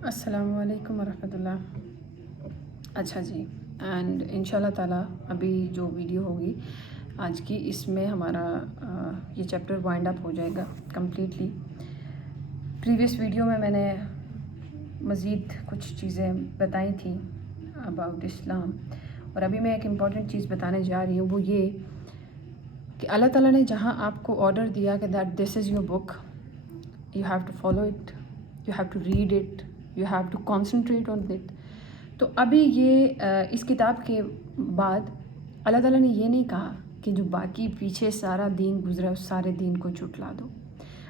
अस्सलाम वालेकुम वरहमतुल्लाह। अच्छा जी, एंड इंशाल्लाह ताला अभी जो वीडियो होगी आज की, इसमें हमारा ये चैप्टर वाइंड अप हो जाएगा कम्प्लीटली। प्रीवियस वीडियो में मैंने मज़ीद कुछ चीज़ें बताई थी अबाउट इस्लाम, और अभी मैं एक इम्पॉर्टेंट चीज़ बताने जा रही हूँ, वो ये कि अल्लाह ताला ने जहाँ आपको ऑर्डर दिया कि that this is your book, you have to follow it, you have to read it, you have to concentrate on it. तो अभी ये इस किताब के बाद अल्लाह ताला ने ये नहीं कहा कि जो बाकी पीछे सारा दीन गुजरा उस सारे दीन को झुठला दो।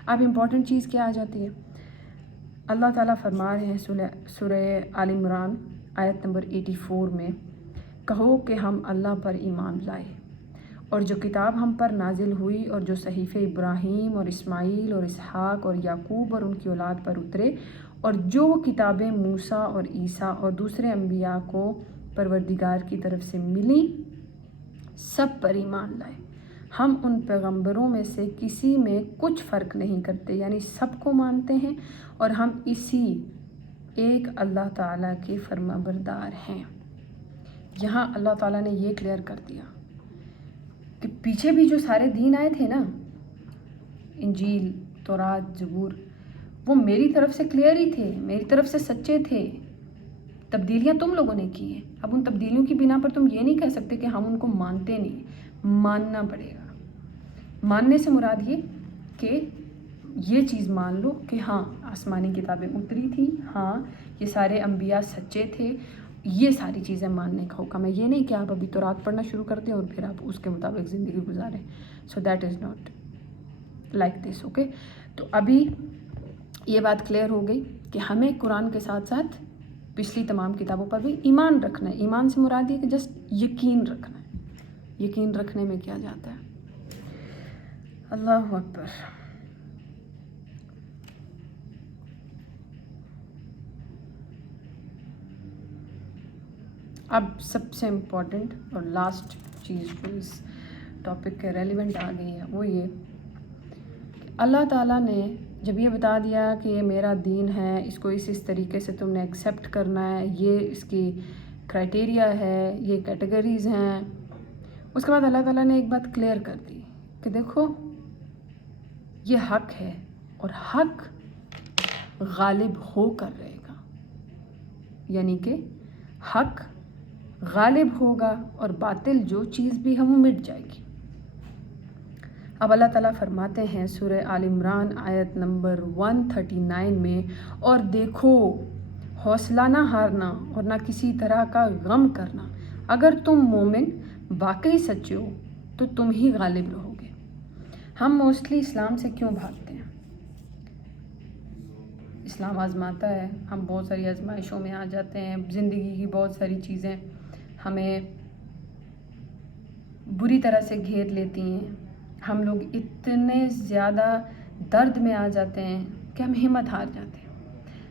अब इम्पॉर्टेंट चीज़ क्या आ जाती है, अल्लाह ताला फरमा रहे हैं सूरह आल इमरान आयत नंबर 84 में, कहो कि हम अल्लाह पर ईमान लाए और जो किताब हम पर नाजिल हुई और जो सहीफ़े इब्राहीम और इस्माईल और इसहाक और याकूब और उनकी औलाद पर उतरे और जो किताबें मूसा और ईसा और दूसरे अम्बिया को परवरदिगार की तरफ से मिली, सब पर ईमान लाए। हम उन पैगंबरों में से किसी में कुछ फ़र्क नहीं करते, यानी सबको मानते हैं और हम इसी एक अल्लाह ताला के फरमाबरदार हैं। यहाँ अल्लाह ताला ने ये क्लियर कर दिया कि पीछे भी जो सारे दीन आए थे ना, इंजील, तौरात, ज़बूर, वो मेरी तरफ से क्लियर ही थे, मेरी तरफ से सच्चे थे। तब्दीलियाँ तुम लोगों ने की हैं। अब उन तब्दीलियों की बिना पर तुम ये नहीं कह सकते कि हम उनको मानते नहीं, मानना पड़ेगा। मानने से मुराद ये कि ये चीज़ मान लो कि हाँ, आसमानी किताबें उतरी थी, हाँ ये सारे अम्बिया सच्चे थे, ये सारी चीज़ें मानने का हुक्म है। ये नहीं कि आप अभी तौरात पढ़ना शुरू कर दें और फिर आप उसके मुताबिक ज़िंदगी गुजारें। So that is not like this, okay. तो अभी ये बात क्लियर हो गई कि हमें कुरान के साथ साथ पिछली तमाम किताबों पर भी ईमान रखना है। ईमान से मुराद ये कि जस्ट यकीन रखना है। यकीन रखने में क्या जाता है। अल्लाहु अकबर। अब सबसे इम्पोर्टेंट और लास्ट चीज़ जो इस टॉपिक के रेलिवेंट आ गई है, वो ये, अल्लाह ताला ने जब ये बता दिया कि ये मेरा दीन है, इसको इस तरीके से तुमने एक्सेप्ट करना है, ये इसकी क्राइटेरिया है, ये कैटेगरीज़ हैं, उसके बाद अल्लाह ताला ने एक बात क्लियर कर दी कि देखो ये हक है और हक गालिब हो कर रहेगा, यानी कि हक गालिब होगा और बातिल जो चीज़ भी है वो मिट जाएगी। अब अल्लाह ताला फरमाते हैं सूरह आल इमरान आयत नंबर 139 में, और देखो हौसला ना हारना और ना किसी तरह का गम करना, अगर तुम मोमिन वाकई सच्चे हो तो तुम ही गालिब रहोगे। हम मोस्टली इस्लाम से क्यों भागते हैं? इस्लाम आजमाता है, हम बहुत सारी आजमाइशों में आ जाते हैं, ज़िंदगी की बहुत सारी चीज़ें हमें बुरी तरह से घेर लेती हैं, हम लोग इतने ज़्यादा दर्द में आ जाते हैं कि हम हिम्मत हार जाते हैं।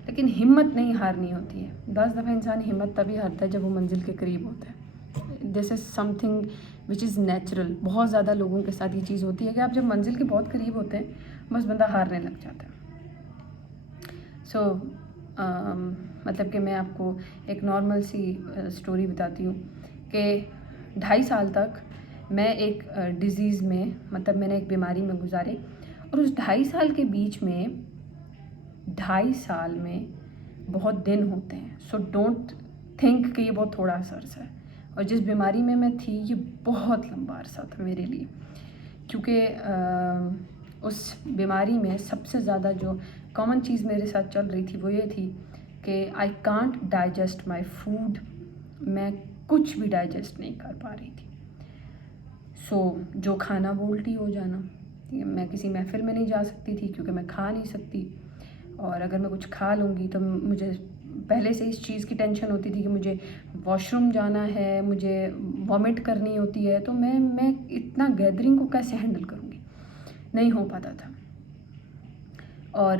लेकिन हिम्मत नहीं हारनी होती है। 10 दफ़ा इंसान हिम्मत तभी हारता है जब वो मंजिल के करीब होता है। This is something which is natural. बहुत ज़्यादा लोगों के साथ ये चीज़ होती है कि आप जब मंजिल के बहुत करीब होते हैं बस बंदा हारने लग जाता है। मतलब कि मैं आपको एक नॉर्मल सी स्टोरी बताती हूँ कि 2.5 साल तक मैं एक डिज़ीज़ में, मतलब मैंने एक बीमारी में गुजारे, और उस 2.5 साल के बीच में 2.5 साल में बहुत दिन होते हैं। सो डोंट थिंक कि ये बहुत थोड़ा सा अरसा है। और जिस बीमारी में मैं थी ये बहुत लंबा अरसा था मेरे लिए, क्योंकि उस बीमारी में सबसे ज़्यादा जो कॉमन चीज़ मेरे साथ चल रही थी वो ये थी कि I can't digest my food. मैं कुछ भी डाइजेस्ट नहीं कर पा रही थी। जो खाना वो उल्टी हो जाना, मैं किसी महफिल में नहीं जा सकती थी क्योंकि मैं खा नहीं सकती, और अगर मैं कुछ खा लूँगी तो मुझे पहले से इस चीज़ की टेंशन होती थी कि मुझे वॉशरूम जाना है, मुझे वॉमिट करनी होती है, तो मैं इतना गैदरिंग को कैसे हैंडल करूँगी, नहीं हो पाता था। और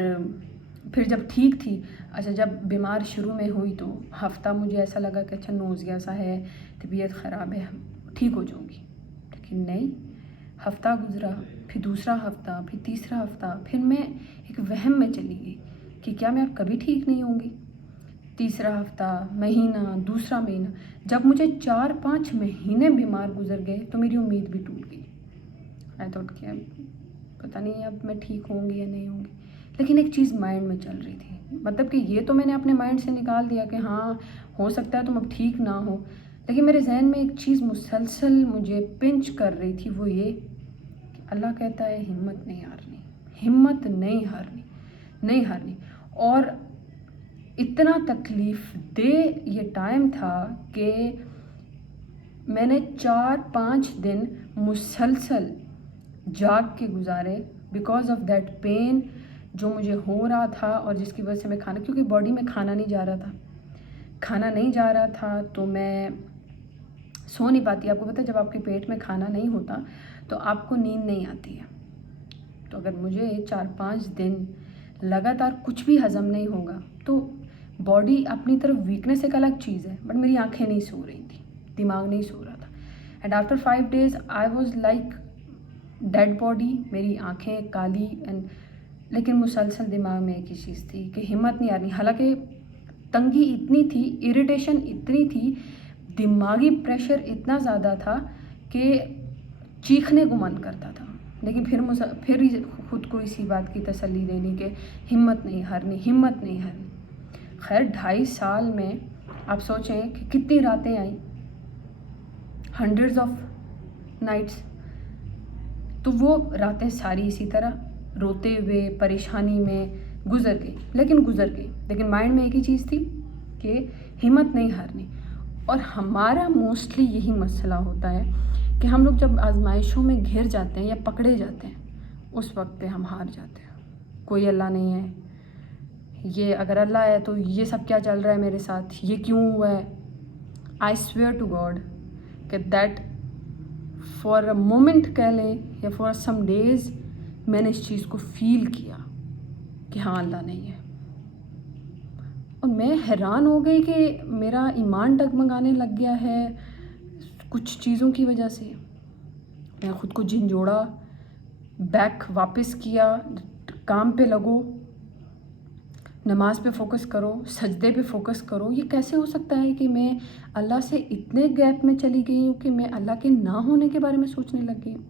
फिर जब ठीक थी, अच्छा जब बीमार शुरू में हुई तो हफ़्ता मुझे ऐसा लगा कि अच्छा नोज़िया सा है, तबीयत ख़राब है, ठीक हो जाऊँगी। लेकिन नहीं, हफ़्ता गुज़रा, फिर दूसरा हफ़्ता, फिर तीसरा हफ़्ता, फिर मैं एक वहम में चली गई कि क्या मैं अब कभी ठीक नहीं होंगी। तीसरा हफ्ता, महीना, दूसरा महीना, जब मुझे 4-5 महीने बीमार गुजर गए तो मेरी उम्मीद भी टूट गई। आई थॉट कि पता नहीं अब मैं ठीक होंगी या नहीं होंगी, लेकिन एक चीज़ माइंड में चल रही थी, मतलब कि ये तो मैंने अपने माइंड से निकाल दिया कि हाँ हो सकता है तुम अब ठीक ना हो, लेकिन मेरे जहन में एक चीज़ मुसलसल मुझे पिंच कर रही थी, वो ये कि अल्लाह कहता है हिम्मत नहीं हारनी, हिम्मत नहीं हारनी, नहीं हारनी। और इतना तकलीफ़ दे ये टाइम था कि मैंने 4-5 दिन मुसलसल जाग के गुजारे बिकॉज ऑफ दैट पेन जो मुझे हो रहा था, और जिसकी वजह से मैं खाना, क्योंकि बॉडी में खाना नहीं जा रहा था, खाना नहीं जा रहा था तो मैं सो नहीं पाती। आपको पता है जब आपके पेट में खाना नहीं होता तो आपको नींद नहीं आती है। तो अगर मुझे 4-5 दिन लगातार कुछ भी हज़म नहीं होगा तो बॉडी अपनी तरफ, वीकनेस एक अलग चीज़ है, बट मेरी आंखें नहीं सो रही थी, दिमाग नहीं सो रहा था। And after 5 days I was like dead body, मेरी आंखें काली एंड, लेकिन मुसलसल दिमाग में एक ही चीज़ थी कि हिम्मत नहीं आ रही। हालांकि तंगी इतनी थी, इरिटेशन इतनी थी, दिमागी प्रेशर इतना ज़्यादा था कि चीखने को मन करता था, लेकिन फिर खुद को इसी बात की तसल्ली देनी कि हिम्मत नहीं हारनी, हिम्मत नहीं हारनी। खैर 2.5 साल में आप सोचें कि कितनी रातें आई, हंड्रेड्स ऑफ नाइट्स, तो वो रातें सारी इसी तरह रोते हुए परेशानी में गुजर गई, लेकिन गुजर गई। लेकिन माइंड में एक ही चीज़ थी कि हिम्मत नहीं हारनी। और हमारा मोस्टली यही मसला होता है कि हम लोग जब आजमाइशों में घिर जाते हैं या पकड़े जाते हैं, उस वक्त पे हम हार जाते हैं। कोई अल्लाह नहीं है, ये अगर अल्लाह है तो ये सब क्या चल रहा है मेरे साथ, ये क्यों हुआ है। आई स्वेयर टू गॉड कि दैट फॉर अ मोमेंट कह लें या फॉर सम डेज़ मैंने इस चीज़ को फील किया कि हाँ अल्लाह नहीं है। और मैं हैरान हो गई कि मेरा ईमान डगमगाने लग गया है कुछ चीज़ों की वजह से। मैं ख़ुद को झिंझोड़ा, बैक वापस किया, काम पे लगो, नमाज पे फोकस करो, सजदे पे फोकस करो। ये कैसे हो सकता है कि मैं अल्लाह से इतने गैप में चली गई हूँ कि मैं अल्लाह के ना होने के बारे में सोचने लग गई हूँ।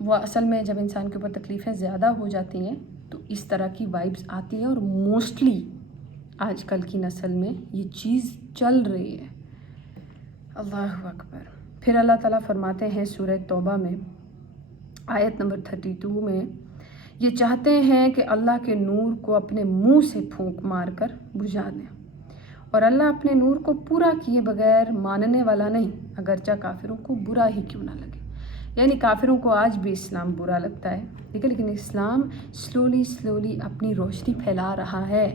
वो असल में जब इंसान के ऊपर तकलीफ़ें ज़्यादा हो जाती हैं तो इस तरह की वाइब्स आती हैं, और मोस्टली आजकल की नस्ल में ये चीज़ चल रही है। अल्लाह अकबर। फिर अल्लाह ताला फरमाते हैं सूरह तौबा में आयत नंबर 32 में, ये चाहते हैं कि अल्लाह के नूर को अपने मुंह से फूंक मार कर बुझा दें, और अल्लाह अपने नूर को पूरा किए बगैर मानने वाला नहीं, अगरचा काफिरों को बुरा ही क्यों ना लगे। यानी काफिरों को आज भी इस्लाम बुरा लगता है, ठीक है, लेकिन इस्लाम स्लोली अपनी रोशनी फैला रहा है।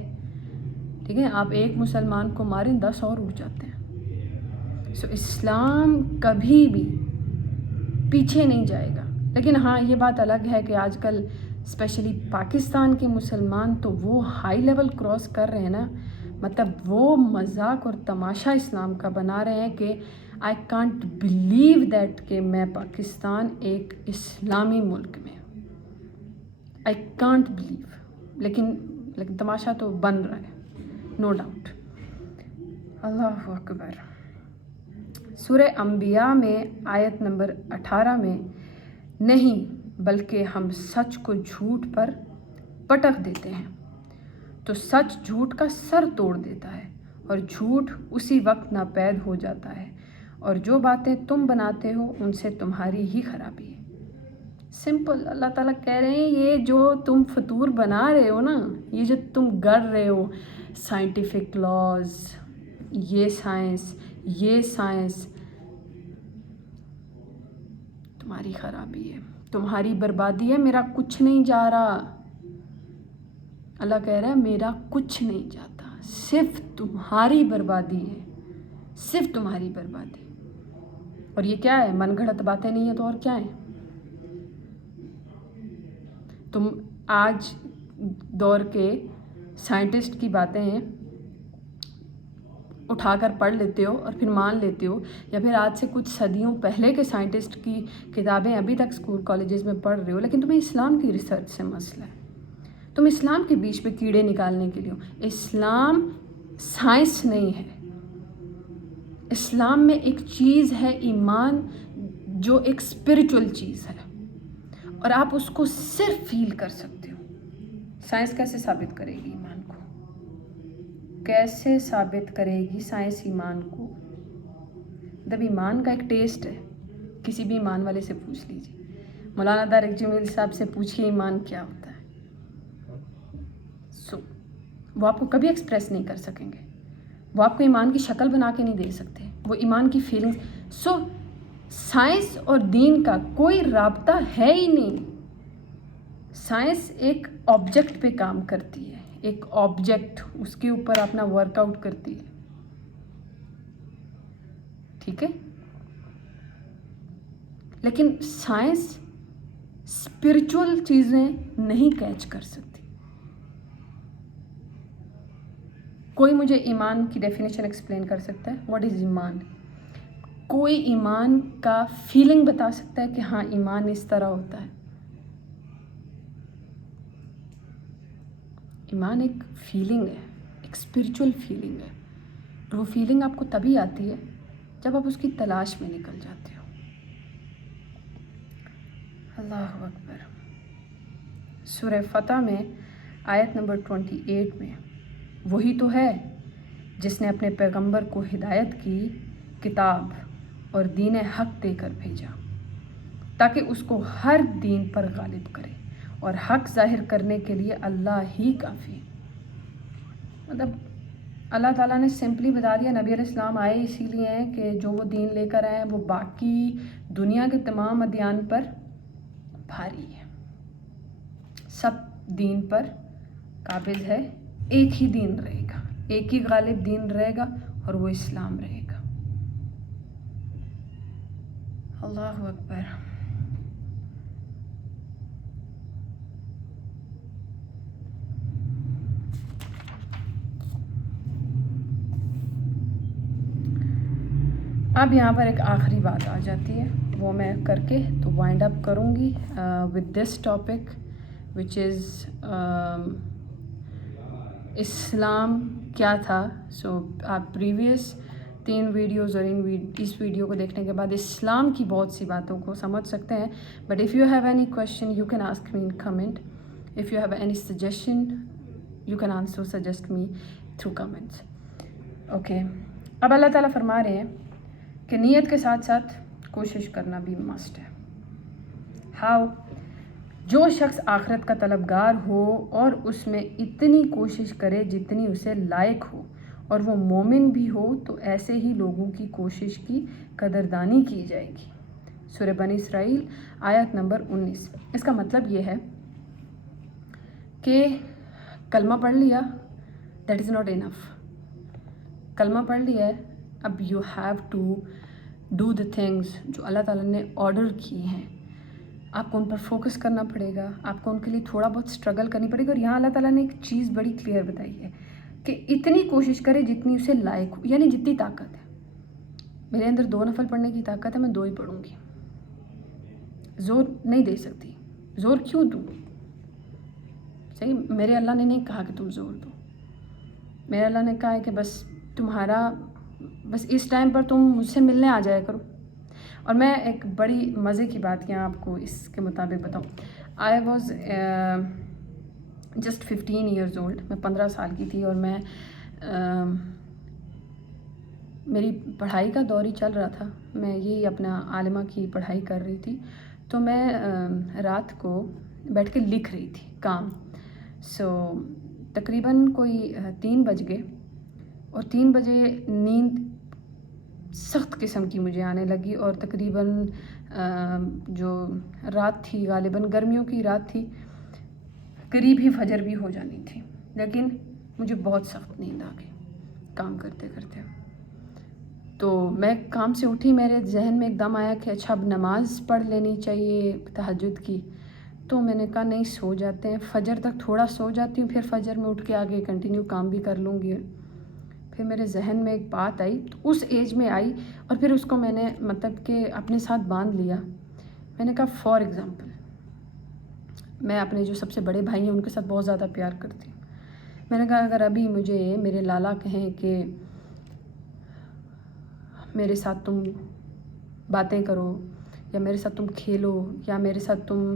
ठीक है, आप एक मुसलमान को मारें 10 और उठ जाते हैं। सो इस्लाम कभी भी पीछे नहीं जाएगा। लेकिन हाँ, ये बात अलग है कि आजकल स्पेशली पाकिस्तान के मुसलमान तो वो हाई लेवल क्रॉस कर रहे हैं ना, मतलब वो मजाक और तमाशा इस्लाम का बना रहे हैं कि आई कांट बिलीव दैट कि मैं पाकिस्तान एक इस्लामी मुल्क में, आई कांट बिलीव। लेकिन तमाशा तो बन रहा है, नो डाउट। अल्लाह अकबर। सूरह अंबिया में आयत नंबर 18 में, नहीं बल्कि हम सच को झूठ पर पटक देते हैं तो सच झूठ का सर तोड़ देता है, और झूठ उसी वक्त नापैद हो जाता है, और जो बातें तुम बनाते हो उनसे तुम्हारी ही खराबी है। सिंपल, अल्लाह ताला कह रहे हैं ये जो तुम फतूर बना रहे हो ना, ये जो तुम गढ़ रहे हो, साइंटिफिक लॉज, ये साइंस तुम्हारी खराबी है, तुम्हारी बर्बादी है, मेरा कुछ नहीं जा रहा। अल्लाह कह रहा है मेरा कुछ नहीं जाता, सिर्फ तुम्हारी बर्बादी है, सिर्फ तुम्हारी बर्बादी। और ये क्या है, मन घड़त बातें नहीं है तो और क्या है। तुम आज दौर के साइंटिस्ट की बातें उठाकर पढ़ लेते हो और फिर मान लेते हो, या फिर आज से कुछ सदियों पहले के साइंटिस्ट की किताबें अभी तक स्कूल कॉलेजेस में पढ़ रहे हो, लेकिन तुम्हें इस्लाम की रिसर्च से मसला है। तुम इस्लाम के बीच पे कीड़े निकालने के लिए हो। इस्लाम سائنس نہیں ہے. اسلام میں ایک چیز ہے ایمان جو ایک اسپرچول چیز ہے اور آپ اس کو صرف فیل کر سکتے ہو. سائنس کیسے ثابت کرے گی ایمان کو؟ کیسے ثابت کرے گی سائنس ایمان کو؟ مطلب ایمان کا ایک ٹیسٹ ہے. کسی بھی ایمان والے سے پوچھ لیجیے. مولانا طارق جمیل صاحب سے پوچھیے ایمان کیا ہوتا ہے. وہ آپ کو کبھی ایکسپریس نہیں کر سکیں گے. وہ آپ کو ایمان کی شکل بنا کے نہیں دے سکتے. وہ ایمان کی فیلنگس. سائنس اور دین کا کوئی رابطہ ہے ہی نہیں. سائنس ایک آبجیکٹ پہ کام کرتی ہے. ایک آبجیکٹ اس کے اوپر اپنا ورک آؤٹ کرتی ہے. ٹھیک ہے. لیکن سائنس اسپرچول چیزیں نہیں کیچ کر سکتی. کوئی مجھے ایمان کی ڈیفینیشن ایکسپلین کر سکتا ہے؟ واٹ از ایمان؟ کوئی ایمان کا فیلنگ بتا سکتا ہے کہ ہاں ایمان اس طرح ہوتا ہے؟ ایمان ایک فیلنگ ہے, ایک اسپرچول فیلنگ ہے. اور وہ فیلنگ آپ کو تبھی آتی ہے جب آپ اس کی تلاش میں نکل جاتے ہو. اللہ اکبر. سورہ فتح میں آیت نمبر 28 میں وہی تو ہے جس نے اپنے پیغمبر کو ہدایت کی کتاب اور دین حق دے کر بھیجا تاکہ اس کو ہر دین پر غالب کرے اور حق ظاہر کرنے کے لیے اللہ ہی کافی. مطلب اللہ تعالیٰ نے سمپلی بتا دیا نبی علیہ السلام آئے اسی لیے ہیں کہ جو وہ دین لے کر آئے ہیں وہ باقی دنیا کے تمام ادیان پر بھاری ہے. سب دین پر قابض ہے. ایک ہی دین رہے گا, ایک ہی غالب دین رہے گا اور وہ اسلام رہے گا. اللہ اکبر. اب یہاں پر ایک آخری بات آ جاتی ہے, وہ میں کر کے تو وائنڈ اپ کروں گی ود دس ٹاپک وچ از اسلام کیا تھا. سو آپ پریویس 3 ویڈیوز اور اس ویڈیو کو دیکھنے کے بعد اسلام کی بہت سی باتوں کو سمجھ سکتے ہیں. But if you have any question you can ask me in comment. If you have any suggestion you can also suggest me through comments. Okay. اب اللہ تعالیٰ فرما رہے ہیں کہ نیت کے ساتھ ساتھ کوشش کرنا بھی مسٹ ہے. ہاؤ؟ جو شخص آخرت کا طلبگار ہو اور اس میں اتنی کوشش کرے جتنی اسے لائق ہو اور وہ مومن بھی ہو تو ایسے ہی لوگوں کی کوشش کی قدردانی کی جائے گی. سورہ بنی اسرائیل آیت نمبر 19. اس کا مطلب یہ ہے کہ کلمہ پڑھ لیا دیٹ از ناٹ انف. کلمہ پڑھ لیا ہے, اب you have to do the things جو اللہ تعالیٰ نے آرڈر کی ہیں. آپ کو ان پر فوکس کرنا پڑے گا, آپ کو ان کے لیے تھوڑا بہت اسٹرگل کرنی پڑے گی. اور یہاں اللہ تعالیٰ نے ایک چیز بڑی کلیئر بتائی ہے کہ اتنی کوشش کرے جتنی اسے لائق ہو, یعنی جتنی طاقت ہے. میرے اندر 2 نفل پڑھنے کی طاقت ہے, میں 2 ہی پڑھوں گی. زور نہیں دے سکتی. زور کیوں دوں؟ صحیح, میرے اللہ نے نہیں کہا کہ تم زور دو. میرے اللہ نے کہا ہے کہ بس تمہارا بس اس ٹائم پر تم مجھ سے ملنے آ جایا کرو. اور میں ایک بڑی مزے کی بات یہاں آپ کو اس کے مطابق بتاؤں. I was just 15 years old. میں 15 سال کی تھی اور میں میری پڑھائی کا دور ہی چل رہا تھا. میں یہی اپنا عالمہ کی پڑھائی کر رہی تھی. تو میں رات کو بیٹھ کے لکھ رہی تھی کام. سو تقریباً کوئی 3 بج گئے اور 3 بجے نیند سخت قسم کی مجھے آنے لگی. اور تقریباً جو رات تھی غالباً گرمیوں کی رات تھی, قریب ہی فجر بھی ہو جانی تھی, لیکن مجھے بہت سخت نیند آ گئی کام کرتے کرتے. تو میں کام سے اٹھی, میرے ذہن میں ایک دم آیا کہ اچھا اب نماز پڑھ لینی چاہیے تہجد کی. تو میں نے کہا نہیں, سو جاتے ہیں, فجر تک تھوڑا سو جاتی ہوں, پھر فجر میں اٹھ کے آگے کنٹینیو کام بھی کر لوں گی. پھر میرے ذہن میں ایک بات آئی, تو اس ایج میں آئی, اور پھر اس کو میں نے مطلب کہ اپنے ساتھ باندھ لیا. میں نے کہا فار ایگزامپل میں اپنے جو سب سے بڑے بھائی ہیں ان کے ساتھ بہت زیادہ پیار کرتی ہوں. میں نے کہا اگر ابھی مجھے میرے لالا کہیں کہ میرے ساتھ تم باتیں کرو یا میرے ساتھ تم کھیلو یا میرے ساتھ تم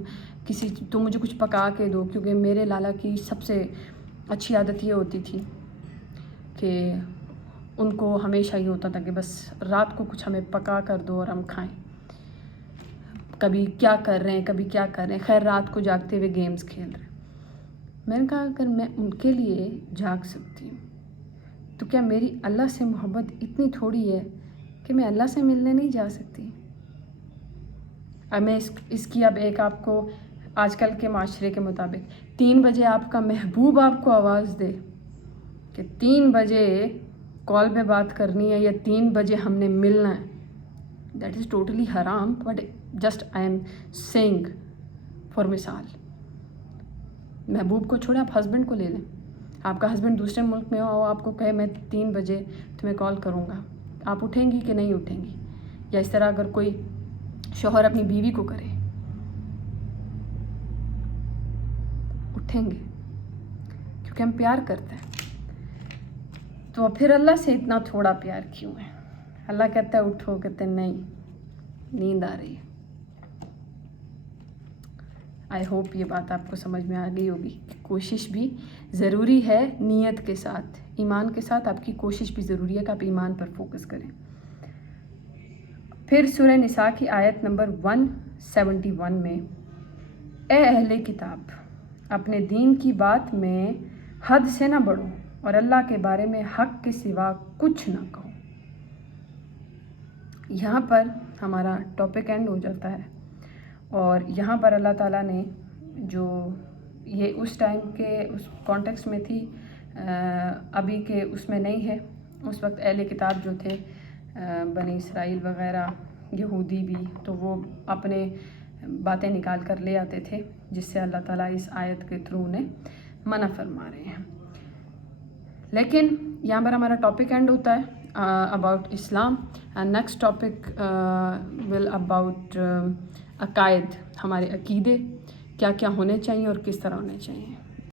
مجھے کچھ پکا کے دو، کیونکہ میرے لالا کی سب سے اچھی عادت یہ ہوتی تھی کہ ان کو ہمیشہ یہ ہوتا تھا کہ بس رات کو کچھ ہمیں پکا کر دو اور ہم کھائیں، کبھی کیا کر رہے ہیں کبھی کیا کر رہے ہیں، خیر رات کو جاگتے ہوئے گیمز کھیل رہے ہیں۔ میں نے کہا اگر میں ان کے لیے جاگ سکتی ہوں تو کیا میری اللہ سے محبت اتنی تھوڑی ہے کہ میں اللہ سے ملنے نہیں جا سکتی؟ اب میں اس کی اب ایک آپ کو آج کل کے معاشرے کے مطابق 3 بجے آپ کا محبوب آپ کو آواز دے کہ 3 بجے کال پہ بات کرنی ہے یا 3 بجے ہم نے ملنا ہے، دیٹ از ٹوٹلی حرام، but just I am saying for مثال۔ محبوب کو چھوڑے آپ ہسبینڈ کو لے لیں، آپ کا ہسبینڈ دوسرے ملک میں ہو، آپ کو کہے میں 3 بجے تمہیں کال کروں گا، آپ اٹھیں گی کہ نہیں اٹھیں گی؟ یا اس طرح اگر کوئی شوہر اپنی بیوی کو کرے، اٹھیں گے کیونکہ ہم پیار کرتے ہیں۔ تو پھر اللہ سے اتنا تھوڑا پیار کیوں ہے؟ اللہ کہتا ہے اٹھو، کہتے ہیں نہیں نیند آ رہی ہے۔ آئی ہوپ یہ بات آپ کو سمجھ میں آ گئی ہوگی کہ کوشش بھی ضروری ہے، نیت کے ساتھ، ایمان کے ساتھ آپ کی کوشش بھی ضروری ہے کہ آپ ایمان پر فوکس کریں۔ پھر سورہ نساء کی آیت نمبر 171 میں، اے اہل کتاب اپنے دین کی بات میں حد سے نہ بڑھو اور اللہ کے بارے میں حق کے سوا کچھ نہ کہو۔ یہاں پر ہمارا ٹاپک اینڈ ہو جاتا ہے، اور یہاں پر اللہ تعالیٰ نے جو یہ اس ٹائم کے اس کانٹیکسٹ میں تھی، ابھی کے اس میں نہیں ہے۔ اس وقت اہل کتاب جو تھے بنی اسرائیل وغیرہ، یہودی بھی، تو وہ اپنے باتیں نکال کر لے آتے تھے، جس سے اللہ تعالیٰ اس آیت کے تھرو انہیں منع فرما رہے ہیں۔ لیکن یہاں پر ہمارا ٹاپک اینڈ ہوتا ہے about Islam, and next topic will about عقائد، ہمارے عقیدے کیا کیا ہونے چاہیے اور کس طرح ہونے چاہیے۔